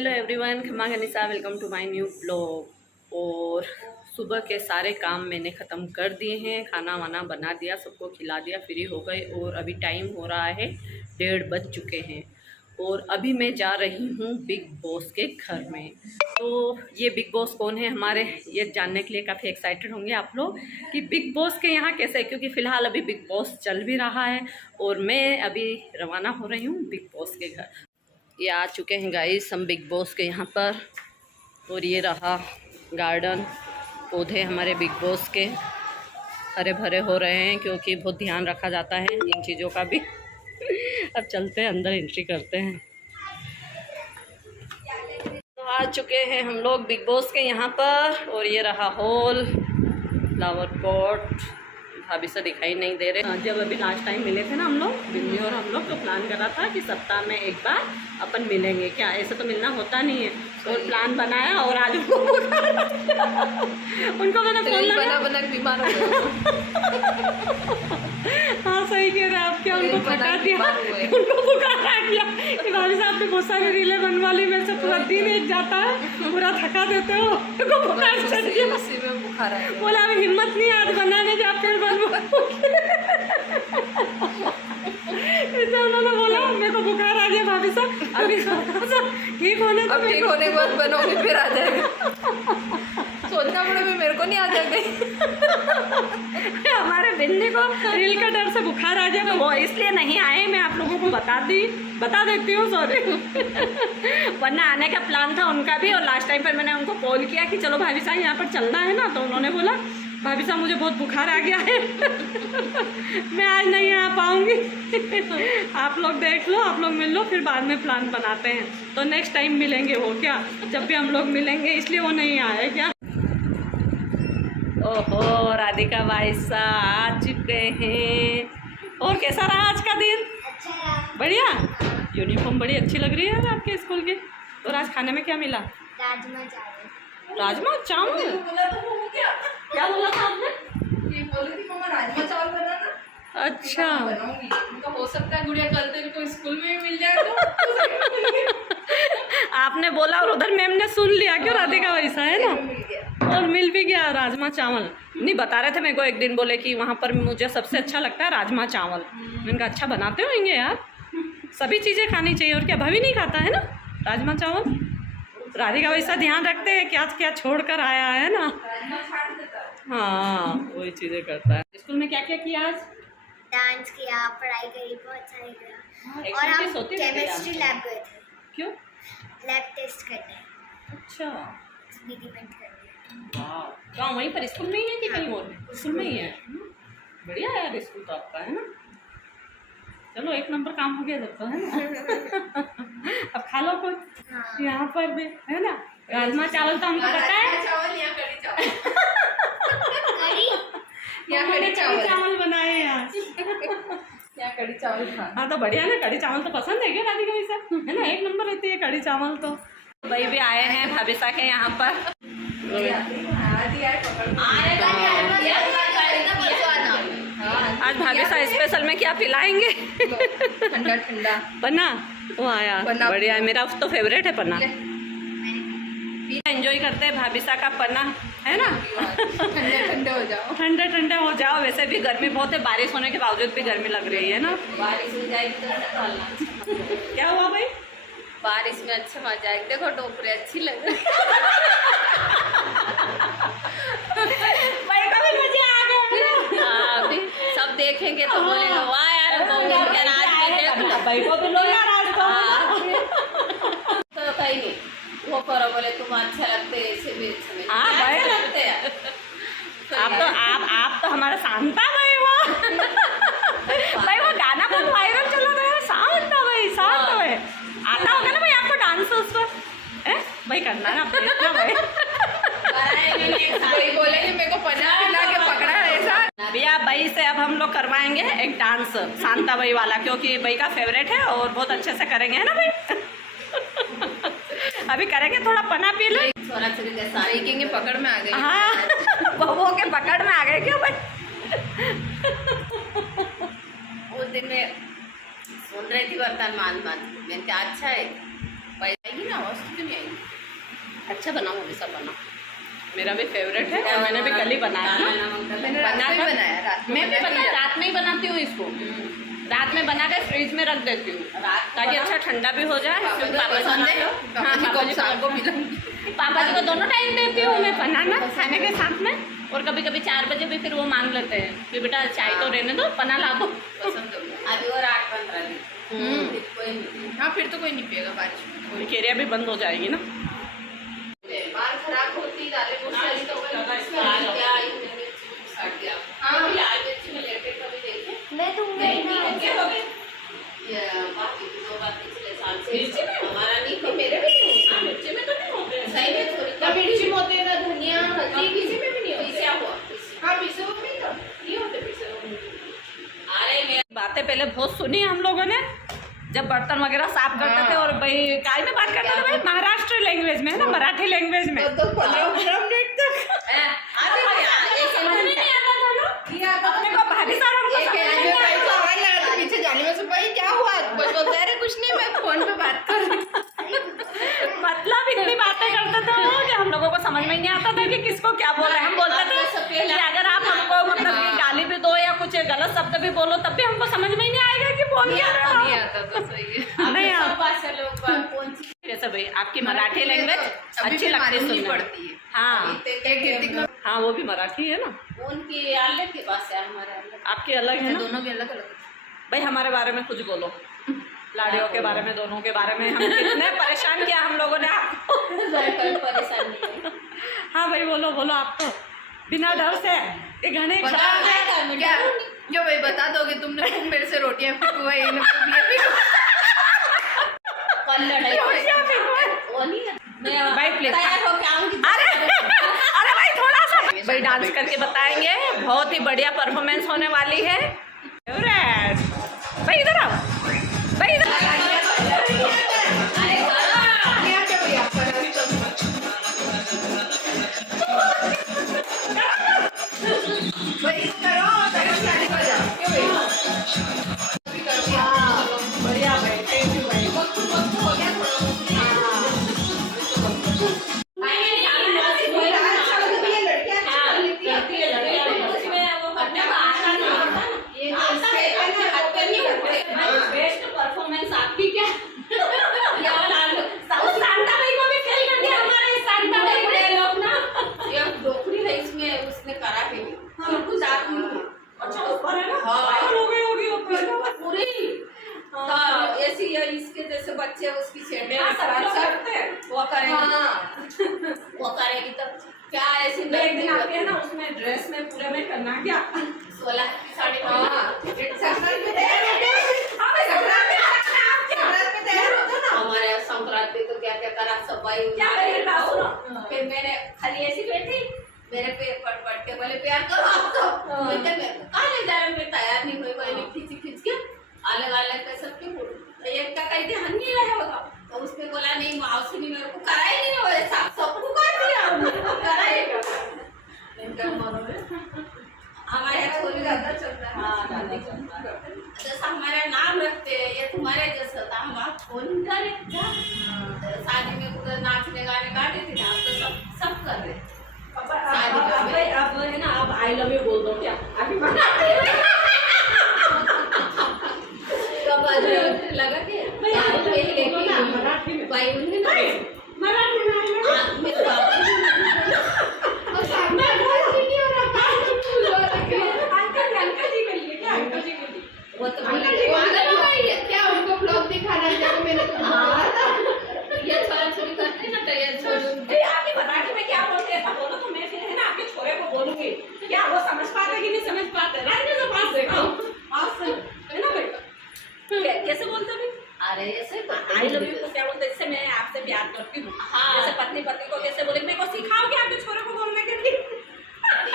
Hello everyone, खमा गनीसा, welcome to my new blog. और सुबह के सारे काम मैंने ख़त्म कर दिए हैं, खाना वाना बना दिया, सबको खिला दिया, फ्री हो गए। और अभी टाइम हो रहा है 1:30 बज चुके हैं। और अभी मैं जा रही हूँ बिग बॉस के घर में। तो ये बिग बॉस कौन है हमारे, ये जानने के लिए काफ़ी एक्साइटेड होंगे आप लोग कि बिग बॉस के यहाँ कैसे है, क्योंकि फ़िलहाल अभी बिग बॉस चल भी रहा है और मैं अभी रवाना हो रही हूँ बिग बॉस के घर। ये आ चुके हैं गाइस हम बिग बॉस के यहाँ पर। और ये रहा गार्डन, पौधे हमारे बिग बॉस के हरे भरे हो रहे हैं, क्योंकि बहुत ध्यान रखा जाता है इन चीज़ों का भी। अब चलते हैं अंदर, एंट्री करते हैं। तो आ चुके हैं हम लोग बिग बॉस के यहाँ पर। और ये रहा हॉल, फ्लावर पॉट, भाभी से दिखाई नहीं दे रहे। जब अभी लास्ट टाइम मिले थे ना हम लोग, बिन्नी और हम लोग, तो प्लान करा था कि सप्ताह में एक बार अपन मिलेंगे। क्या ऐसे तो मिलना होता नहीं है, और प्लान बनाया और आज उनको मैंने फोन लगा बीमार हो गए। हाँ सही कह रहे हैं आप, क्या उनको थका दिया, उनको बुखार आ गया कि भाभी साहब ने बहुत सारी रीलें बनवा ली, मेरे से पूरा दिन एक जाता है, पूरा थका देते हो, उनको बुखार चढ़ गया। बोला अभी हिम्मत नहीं आज बनाने जा, फिर उन्होंने बोला मेरे को बुखार आ गया भाभी साहब, अभी ठीक होने तो ठीक होने के बाद बनोगे फिर आ जाएगा। सोचना पड़ा मेरे को नहीं आ जाएगा। हमारे बिन्नी को रील का डर से बुखार आ जाए, वो इसलिए नहीं आए। मैं आप लोगों को बता देती हूँ, सॉरी। वरना आने का प्लान था उनका भी। और लास्ट टाइम पर मैंने उनको कॉल किया कि चलो भाभी साहब यहाँ पर चलना है ना, तो उन्होंने बोला भाभी साहब मुझे बहुत बुखार आ गया है, मैं आज नहीं आ पाऊँगी। आप लोग देख लो, आप लोग मिल लो, फिर बाद में प्लान बनाते हैं। तो नेक्स्ट टाइम मिलेंगे वो, क्या जब भी हम लोग मिलेंगे, इसलिए वो नहीं आए क्या। ओहो, राधिका भाई साहब आ चुके हैं। और कैसा रहा आज का दिन? अच्छा, बढ़िया। यूनिफॉर्म बड़ी अच्छी लग रही है आपके स्कूल की। और आज खाने में क्या मिला? राजमा चावल। राजमा चावल? क्या बोला था आपने? ये बोली थी मम्मा राजमा चावल बनाना। अच्छा, तो हो सकता है गुड़िया कल तेरे को स्कूल में भी मिल जाए तो। आपने बोला और उधर मैम ने सुन लिया, क्यों राधिका वैसा है ना, और मिल भी गया राजमा चावल। नहीं बता रहे थे मेरे को एक दिन, बोले कि वहाँ पर मुझे सबसे अच्छा लगता है राजमा चावल। मैंने कहा अच्छा बनाते होंगे यार, सभी चीज़ें खानी चाहिए। और क्या भाभी नहीं खाता है ना राजमा चावल? राधिका वैसा ध्यान रखते हैं, क्या क्या छोड़ कर आया है ना। हाँ वही चीज़ें करता है। स्कूल में क्या क्या किया आज? डांस किया, पढ़ाई करी, बहुत सारी किया। और हम केमिस्ट्री लैब गए थे। क्यों? लैब टेस्ट करने। अच्छा, एक्सपेरिमेंट करने। वाह, कहाँ वहीं पर स्कूल में ही है कि कहीं और? स्कूल में ही है। बढ़िया है यार स्कूल तो आपका, है ना। चलो एक नंबर काम हो गया जब तो, है ना। अब खा लो कुछ। हाँ। यहाँ पर भी है ना राजमा चावल, तो हमको पता है। चावल या कड़ी चावल? कड़ी चावल बनाए यार। या कड़ी चावल खा। हाँ तो बढ़िया ना, कड़ी चावल तो पसंद है क्या राधिका वैसा, है ना, एक नंबर रहती है कड़ी चावल तो। भाई भी आए हैं भाभी साहब के यहाँ पर। आज भाभी साहब स्पेशल में क्या पिलाएंगे? ठंडा ठंडा पन्ना। वो आया बढ़िया है, मेरा तो फेवरेट है पन्ना। एंजॉय करते हैं भाभी साहब का पन्ना, है ना। ठंडे हो जाओ, ठंडे हो जाओ। वैसे भी गर्मी बहुत है, बारिश होने के बावजूद भी गर्मी लग रही है ना। बारिश हो जाएगी तो क्या हुआ भाई? बारिश में अच्छा मजा आएगा। देखो टोकरी अच्छी लग रही है। भाई का भी मजा आ गया। हाँ अभी सब देखेंगे तो बोलेंगे वाह यार भाई को तो लो यार आज तो कहीं नहीं वो करो, बोले तुम अच्छा लगते हैं ऐसे भी। हाँ भाई लगते हैं आप तो हमारा शांता भाई। वो भाई वो गाना बहुत वायरल चला था यार, शांता भाई आता होगा ना भाई आपको डांस उस पर भाई करना ना भाई। बोलेंगे मेरे को पन्ना पिला के पकड़ा ऐसा। भैया भाई से अब हम लोग करवाएंगे एक डांस शांता भाई वाला, क्योंकि भाई का फेवरेट है और बहुत अच्छे से करेंगे, है ना भाई। अभी करेंगे, थोड़ा पन्ना पी लो। देखेंगे पकड़ में आ गए। हाँ बबुओं के पकड़ में आ गए क्यों भाई। उस दिन में सुन रही थी वर्तमान मैंने कहा अच्छा है भाई, आएगी ना आवाज़ क्यों नहीं अच्छा बनाऊँगी, सब बनाओ, मेरा भी फेवरेट है और मैंने भी कल ही बनाया था। मैंने रात में बनाया, मैं भी पता है रात में ही बनाती हूँ इसको, रात में बना कर फ्रिज में रख देती हूँ ताकि अच्छा ठंडा भी हो जाए। फिर पापा जी को दोनों टाइम देती हूँ मैं बनाना खाने के साथ में, और कभी कभी 4 बजे भी फिर वो मांग लेते हैं कि बेटा चाय तो रहने दो, पना ला दो। अभी और 8-15 दिन। हाँ फिर तो कोई नहीं पिएगा बारिश। केरिया भी बंद हो जाएगी ना। बाल खराब होती मैं दूंगी ना। हमारा नहीं तो मेरे भी नहीं, मिर्ची में तो नहीं होते, सही में थोड़ी मिर्ची होते हैं ना, धनिया हल्दी किसी में भी नहीं होते। पिसा हुआ, हाँ पिसे हुए में तो नहीं होते पिसे हुए। अरे मेरी बातें पहले बहुत सुनी हम लोगों ने जब बर्तन वगैरह साफ करते थे, और भाई काय में बात करते थे भाई, महाराष्ट्र लैंग्वेज में है ना, मराठी लैंग्वेज में। तो 15 मिनट तक अपने को भारी सारा पीछे जाने में से भाई क्या हुआ, बोलते अरे कुछ नहीं, मैं फोन पे बात कर रही। मतलब इतनी बातें करते थे कि हम लोगों को समझ में नहीं आता था कि किसको क्या बोल रहे हैं। हम बोलते थे कि अगर आप हमको मतलब कि गाली भी दो या कुछ गलत शब्द भी बोलो तब भी हमको समझ में ही नहीं आएगा कि बोल क्या रहे हो। नहीं आता तो सही है, नहीं आता। कैसे भाई आपकी मराठी लैंग्वेज अच्छी लगती है, सुननी पड़ती है। हाँ हाँ, वो भी मराठी है ना, उनकी अलग के पास है, हमारे अलग, आपकी अलग है ना। दोनों के अलग अलग। भाई हमारे बारे में कुछ बोलो, लाड़ियों के बारे में, दोनों के बारे में। हम कितने परेशान किया हम लोगों ने आपको। परेशान नहीं। हाँ भाई बोलो बोलो, आप तो बिना डर से ये घने क्या जो भाई बता दोगे तुमने खूब मेरे से रोटियां फिकवाई है, भाई प्लीज अरे भाई थोड़ा सा भाई डांस करके बताएंगे, बहुत ही बढ़िया परफॉर्मेंस होने वाली है। भाई इधर आओ, भाई इधर बढ़िया भाई, थैंक यू भाई। बेस्ट परफॉर्मेंस आपकी क्या सांता भाई को भी फेल कर दिया हमारे सांता भाई बड़े लोग ना। ये डोकरी है इसमें, उसने करा है कुछ आदमी। अच्छा ऊपर है ना, हाँ हो गई होगी ऊपर पूरी। हाँ ऐसी इसके जैसे बच्चे उसकी छेड़ने में करते हैं, वो करेगी, वो करेगी तो क्या ऐसी एक दिन आती है ना उसमें ड्रेस में पूरे में करना क्या 16 साड़ी हमारे संक्रांति तो क्या क्या करा सफाई। फिर मैंने खाली ऐसी बैठी, मेरे पे पट के बोले प्यार करो आप तो, कहाँ ले जा रहे, मैं तैयार नहीं हुई, पहले खींच के अलग अलग कर सबके बोल, एक का कही ध्यान नहीं रहा होगा, तो उसने बोला नहीं माउसी ने मेरे को करा ही नहीं, वैसा सबको कर दिया कराएगा। हमारे यहाँ छोरी ज्यादा चलता है। हाँ जैसा हमारा नाम रखते हैं, ये तुम्हारे जैसा था, हम आप फोन करे शादी में उधर नाचने गाने गाते थे, आप तो सब कर रहे। अब है ना, अब आई लव यू बोल दो क्या लगा के भाई वो तो क्या उनको ब्लॉग दिखाना है, मैंने तो ये छोरी करते ना तो आपकी मराठी में क्या बोलते हैं बोलो, तो मैं फिर है ना आपके छोरे को बोलूंगी, क्या वो समझ पाते कि नहीं समझ पाते, है ना बेटा। कैसे बोलते हैं? अरे ऐसे आई लव यू को क्या बोलते हैं? इससे मैं आपसे प्यार करती हूँ। हाँ जैसे पत्नी पति को कैसे बोले, मेरे को सिखाओगे आपके छोरे को बोलने के लिए?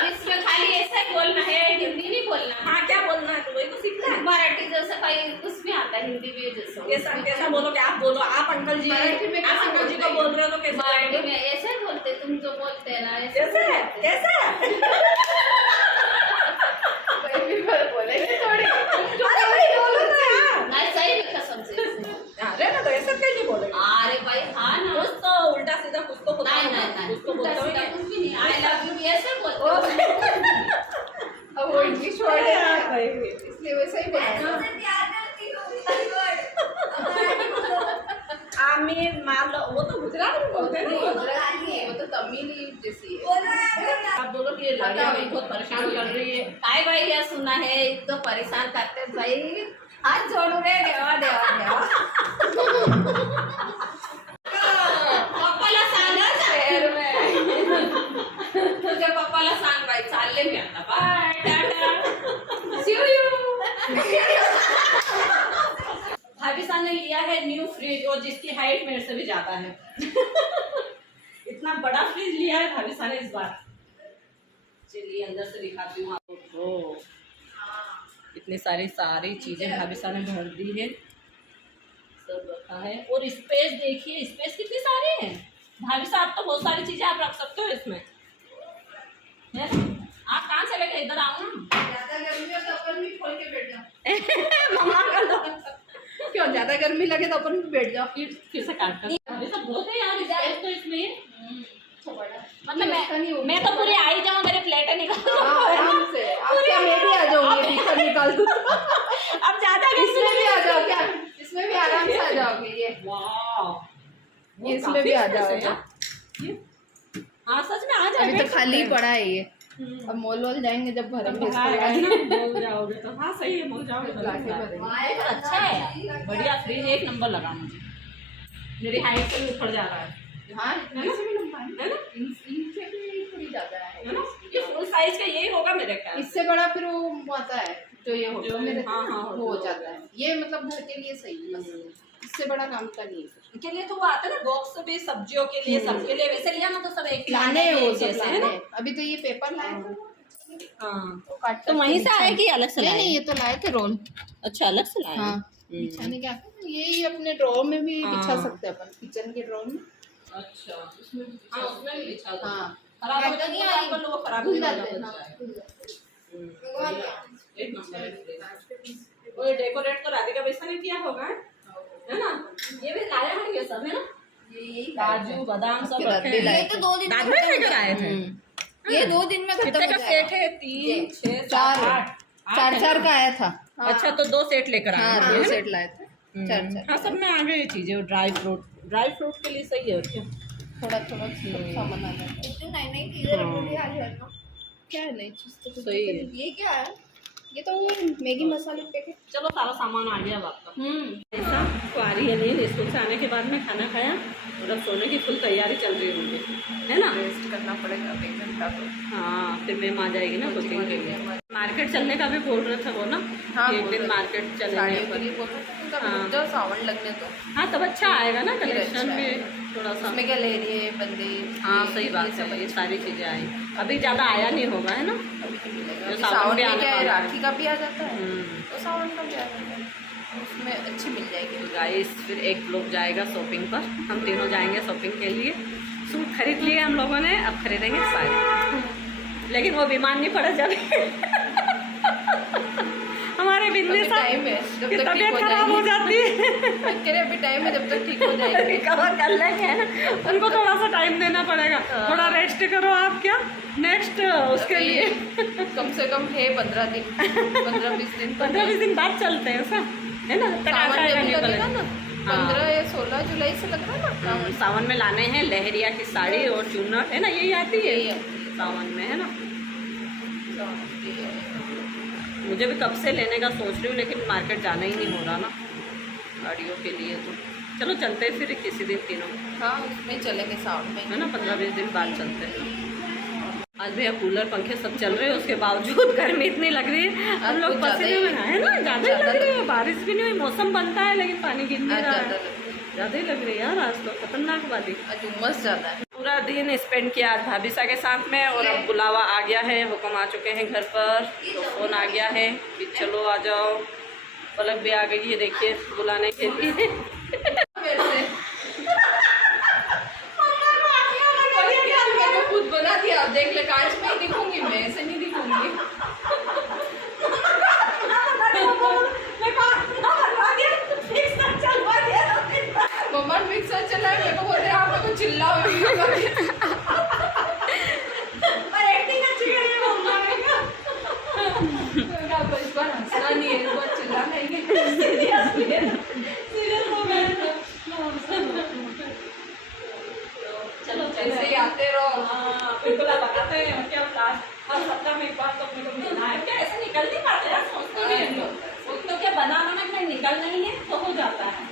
इसमें खाली ऐसा ही बोलना है, हिंदी नहीं बोलना। हाँ क्या बोलना है, तो वही तो सीखना है। मराठी जैसा भाई कुछ भी आता है, हिंदी भी जैसा कैसा बोलो, क्या आप बोलो, आप अंकल जी, आप अंकल जी को बोल रहे हो तो कैसे मराठी में ऐसे बोलते, तुम जो बोलते हैं ना कैसे बोलेंगे थोड़ी, नहीं सही में कसम से। अरे ना तो ऐसा कैसे बोलेंगे? अरे भाई हाँ ना, कुछ तो उल्टा सीधा कुछ तो होता है। इंग्लिश वर्ड है इसलिए वैसे ही बोला। आमिर मान लो, वो तो गुजरात में बोलते हैं। वो तो तमिल जैसी है। आप बोलो कि ये लड़कियां भी बहुत परेशान कर रही है। भाई ये सुना है, एक तो परेशान करते भाई, हाथ जोड़ू रे, देवा देवा देवा। पप्पाला सांगा शहर में, तुझे पप्पाला सांग भाई, चालले मी आता, बाय टाटा सी यू। भाभी साहब ने लिया है न्यू फ्रिज, और जिसकी हाइट मेरे से भी ज्यादा है। इतना बड़ा फ्रिज लिया है भाभी साहब ने इस बार। चलिए अंदर से दिखाती हूँ आपको। इतनी सारी चीजें भाभी साहब ने भर दी है, सब रखा है। और स्पेस देखिए, स्पेस कितनी सारी है भाभी साहब। तो बहुत सारी चीजें आप रख सकते हो इसमें। आप कहाँ चले गए? इधर आओ ना। ज्यादा गर्मी है तो अपन भी खोल के बैठ जाओ। मम्मा कर दो। क्यों ज्यादा गर्मी लगे तो अपन भी बैठ जाओ। फिर से काट कर भाभी साहब बहुत है यार स्पेस तो इसमें। मतलब मैं तो पूरी आई जाऊँ, मेरे प्लेट निकाल आराम से। अब क्या मैं भी आ जाऊंगी, टीचर निकाल दूँ। अब ज्यादा इसमें भी आ जाओ क्या? इसमें भी आराम से आ जाओगे। ये वाह, ये इसमें भी आ जाओगे। हाँ सच में आ जाएगा। अभी तो खाली ही पड़ा है ये। अब मॉल वॉल जाएंगे जब भरेंगे इसको। मॉल जाओगे तो हाँ सही है, मॉल जाओगे तो अच्छा है, बढ़िया फ्रिज एक नंबर लगा मुझे। मेरी हाइट से भी ऊपर जा रहा है। हाँ इनसे भी लंबा है ना, इनसे भी थोड़ी ज्यादा है। ये फुल साइज का यही होगा मेरे ख्याल। इससे बड़ा फिर वो आता है जो ये होता है मेरे। हाँ वो हो जाता है। ये मतलब घर के लिए सही है, इससे बड़ा काम का नहीं है। के लिए तो वो आता है ना बॉक्स भी, सब्जियों के लिए, सबके लिए। वैसे लिया ना तो सब एक लाने हैं वो जैसे है ना। अभी तो ये पेपर लाए थे। हाँ तो वहीं से आए कि अलग से लाए? नहीं ये तो लाए थे रोल। अच्छा अलग से लाए। हाँ बिछाने क्या, यही अपने ड्रॉर में भी बिछा सकते हैं अपन, किचन के ड्रॉर में। अच्छा उसमें भी बिछा दो। हाँ खराब हो जाती है आप लोग, खराब हो जाता है। एक नंबर है। और डेकोरेट तो राधिका बेसा ने किया होगा है ना। ये भी लाए हैं ये सब है ना, काजू बादाम सब रखे हैं। ये तो 2 दिन बाद में लेकर आए थे। ये 2 दिन में कितने का सेट है? 3 6 7 8 4 का आया था। अच्छा तो 2 सेट लेकर आए। हाँ 2 सेट लाए थे। 4 हाँ सब में आ गई चीजें। ड्राई फ्रूट के लिए सही है। क्या थोड़ा सामान आ जाता है। क्या है नई चीज तो सही है। ये क्या है? ये तो वो मैगी मसाले पैकेट। चलो सारा सामान आ गया अब आपका। ऐसा कुआरी है नहीं, स्कूल से आने के बाद में खाना खाया और अब सोने की फुल तैयारी चल रही होगी है ना। रेस्ट करना पड़ेगा 1 घंटा तो। हाँ फिर मैम आ जाएगी ना कोचिंग के लिए। मार्केट चलने का भी बोल रहे थे वो ना। हाँ, एक दिन मार्केट चलेंगे। हाँ। जो सावन लगने तो हाँ तब अच्छा आएगा ना कलेक्शन अच्छा भी थोड़ा सा। उसमें क्या ले रही है बंदे। हाँ सही बात है, ये सारी चीजें आई। अभी ज़्यादा आया नहीं होगा है ना। अभी सावन में क्या है, राखी का भी आ जाता है तो सावन का भी आ जाता है, उसमें अच्छी मिल जाएगी। गाइस फिर एक लोग जाएगा शॉपिंग पर, हम तीनों जाएंगे शॉपिंग के लिए। सूट खरीद लिए हम लोगों ने, अब खरीदेंगे साड़ी। लेकिन वो बीमार नहीं पड़ा जब हमारे बिंदी टाइम है जब तक तबीयत खराब हो जाती है। अभी टाइम है जब तक ठीक हो जाएगी। कवर कर लेंगे है ना। उनको थोड़ा सा टाइम देना पड़ेगा, थोड़ा रेस्ट करो आप। क्या नेक्स्ट उसके लिए कम से कम है 15 दिन 15-20 दिन 15-20 दिन बाद चलते हैं ऐसा है ना। सावन जब लगेगा ना 15 या 16 जुलाई से लग रहा है ना। सावन में लाने हैं लहरिया की साड़ी और चुन्नट है ना, यही आती है सावन में है ना। मुझे भी कब से लेने का सोच रही हूँ लेकिन मार्केट जाना ही नहीं हो रहा ना गाड़ियों के लिए। तो चलो चलते हैं फिर किसी दिन तीनों। हाँ उसमें चलेंगे सावन में है ना, 15-20 दिन बाद चलते हैं। आज भैया कूलर पंखे सब चल रहे हैं, उसके बावजूद गर्मी इतनी लग रही है। हम लोग पसीने में है ना, ज़्यादा ही लग रही है। बारिश भी नहीं हुई, मौसम बनता है लेकिन पानी गिर नहीं रहा है। ज़्यादा ही लग रही है यार आज तो, खतरनाक वाली। आज उमस ज़्यादा है। पूरा दिन स्पेंड किया आज भाभीसा के साथ में और अब बुलावा आ गया है, हुक्म आ चुके हैं घर पर। तो फ़ोन आ गया है कि चलो आ जाओ। पलक भी आ गई है देखिए बुलाने के लिए। खुद बना दिया, देख ले कांच में ही दिखूंगी मैं, ऐसे नहीं दिखूंगी। मम्मा मिक्सर चला है, मेरे को बोल रहे आप मेरे को चिल्लाओ। आपको इस बार हंसना नहीं है, इस बार चिल्लाना ही है। सीरियस हो गए थे। चलो ऐसे ही आते रहो। हाँ बिल्कुल, आप बताते हैं क्या क्लास हर सप्ताह में एक बार तो अपने को मिलना है। क्या ऐसे निकल नहीं पाते यार, सोचते भी हैं लोग तो क्या बनाना में कहीं निकल नहीं है तो हो जाता है।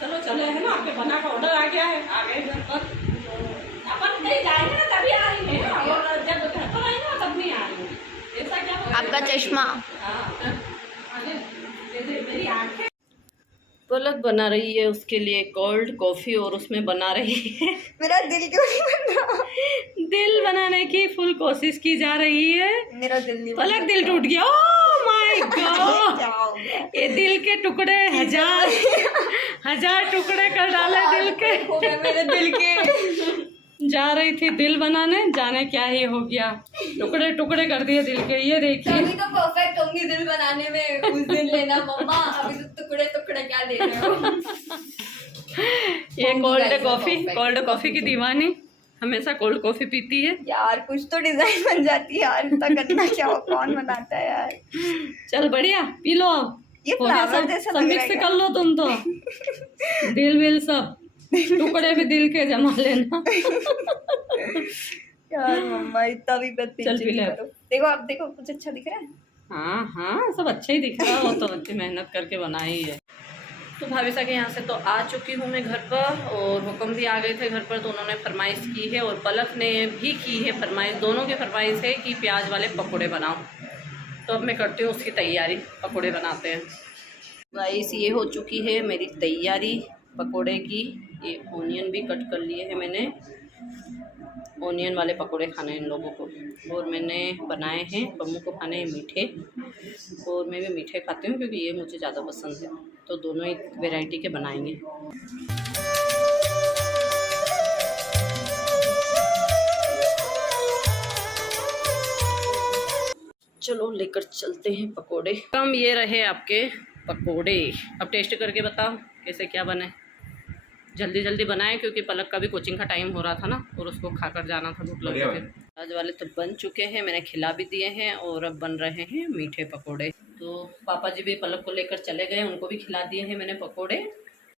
चलो चले है ना, आपके बना का ऑर्डर आ गया है, आ गए घर पर। अपन कहीं जाएंगे ना तभी आ रही है, और जब घर पर आएंगे ना तब नहीं आ रही है। ऐसा क्या हो आपका चश्मा। मेरी आंखें। पलक बना रही है उसके लिए कोल्ड कॉफ़ी, और उसमें बना रही है मेरा दिल क्यों नहीं बन रहा? दिल बनाने की फुल कोशिश की जा रही है। मेरा दिल नहीं पलक दिल टूट गया। ओह माय गॉड, ये दिल के टुकड़े हजार टुकड़े कर डाले दिल के। मेरे दिल के जा रही थी दिल बनाने, जाने क्या ही हो गया, टुकड़े टुकड़े कर दिए दिल के। ये देखिए, अभी तो परफेक्ट होंगी दिल बनाने में, उस दिन लेना मम्मा। अभी तो टुकड़े टुकड़े क्या ले रहे हो? ये कोल्ड कॉफ़ी की दीवानी, हमेशा कोल्ड कॉफ़ी पीती है। यार कुछ तो डिजाइन बन जाती है यार, इतना करना क्या हो, कौन बनाता है यार। चल बढ़िया, पी लो अब। ये हो गया फ्लावर जैसा लग रहा है। मिक्स कर लो तुम तो, दिल विल सब टुकड़े भी दिल के जमा लेना। यार मम्मा इतना भी चल पी ले। देखो आप देखो, कुछ अच्छा दिख रहा है। हाँ हाँ, सब अच्छा ही दिख रहा हो तो अच्छी मेहनत करके बनाई है। तो भाभी साहब के यहाँ से तो आ चुकी हूँ मैं घर पर, और हुक्म भी आ गए थे घर पर, तो उन्होंने फरमाइश की है और पलक ने भी की है फरमाइश। दोनों की फरमाइश है कि प्याज वाले पकोड़े बनाओ, तो अब मैं करती हूँ उसकी तैयारी, पकोड़े बनाते हैं। गाइस ये हो चुकी है मेरी तैयारी पकोड़े की। ये ओनियन भी कट कर लिए हैं मैंने, ओनियन वाले पकोड़े खाने हैं इन लोगों को। और मैंने बनाए हैं, पम्मू को खाने हैं मीठे, और मैं भी मीठे खाती हूँ क्योंकि ये मुझे ज़्यादा पसंद है, तो दोनों ही वैरायटी के बनाएंगे। चलो लेकर चलते हैं पकोड़े। कम ये रहे आपके पकोड़े। अब टेस्ट करके बताओ कैसे क्या बने। जल्दी जल्दी बनाएं क्योंकि पलक का भी कोचिंग का टाइम हो रहा था ना, और उसको खाकर जाना था, भूख लग रही थी। आज वाले तो बन चुके हैं, मैंने खिला भी दिए हैं, और अब बन रहे हैं मीठे पकोड़े। तो पापा जी भी पलक को लेकर चले गए, उनको भी खिला दिए हैं मैंने पकोड़े।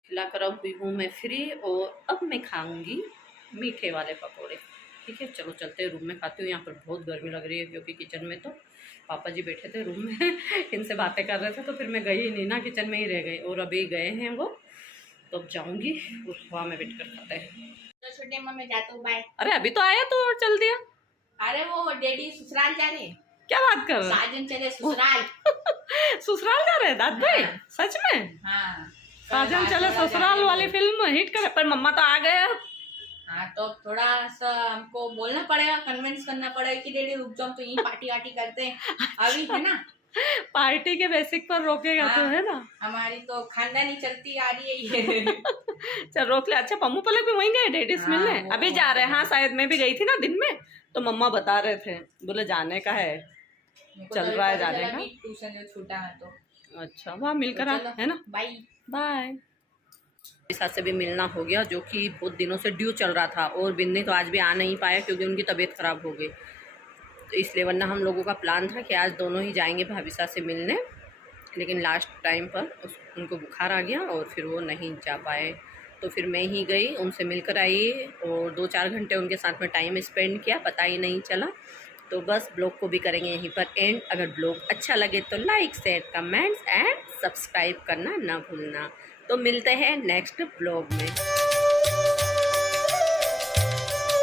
खिला कर अब हुई हूँ मैं फ्री, और अब मैं खाऊंगी मीठे वाले पकोड़े। ठीक है, चलो चलते हैं रूम में खाती हूँ। यहाँ पर बहुत गर्मी लग रही है क्योंकि किचन में तो पापा जी बैठे थे रूम में इनसे बातें कर रहे थे, तो फिर मैं गई नहीं ना, किचन में ही रह गई। और अभी गए हैं वो, तो अब जाऊँगी वहाँ में बैठ कर खाते हैं। तो छोटे अम्मा मैं जाता हूँ, बाय। अरे अभी तो आया तो और चल दिया। अरे वो डैडी ससुराल जा रहे हैं। क्या बात कर रहे हैं? साजन चले ससुराल। ससुराल जा रहे हैं दाद भाई? हाँ। सच में? हाँ, साजन चले ससुराल वाली फिल्म हिट करे, पर मम्मा तो आ गए। हाँ तो थोड़ा सा हमको बोलना पड़ेगा, कन्विंस करना पड़ेगा कि डैडी रुक जाओ, तो यही पार्टी वार्टी करते हैं अभी, है ना। पार्टी के बेसिक पर रोकेगा तो, है ना। हमारी तो खानदानी चलती आ रही है। चल रोक ले। अच्छा पम्मू पलक भी वहीं गए डैडी से मिलने? अभी जा रहे हैं? हाँ शायद मैं भी गई थी ना दिन में, तो मम्मा बता रहे थे, बोले जाने का है, चल रहा है जाने का। ट्यूशन जो छूटा है तो अच्छा वहाँ मिलकर आ, है ना। Bye bye. मेरे साथ से भी मिलना हो गया, जो कि बहुत दिनों से ड्यू चल रहा था, और बिन्नी तो आज भी आ नहीं पाया क्योंकि उनकी तबीयत ख़राब हो गई, तो इसलिए वरना हम लोगों का प्लान था कि आज दोनों ही जाएंगे भाभी साहब से मिलने, लेकिन लास्ट टाइम पर उनको बुखार आ गया और फिर वो नहीं जा पाए, तो फिर मैं ही गई, उनसे मिलकर आई, और 2-4 घंटे उनके साथ में टाइम स्पेंड किया, पता ही नहीं चला। तो बस ब्लॉग को भी करेंगे यहीं पर एंड। अगर ब्लॉग अच्छा लगे तो like share comments and subscribe करना ना भूलना। तो मिलते हैं नेक्स्ट ब्लॉग में।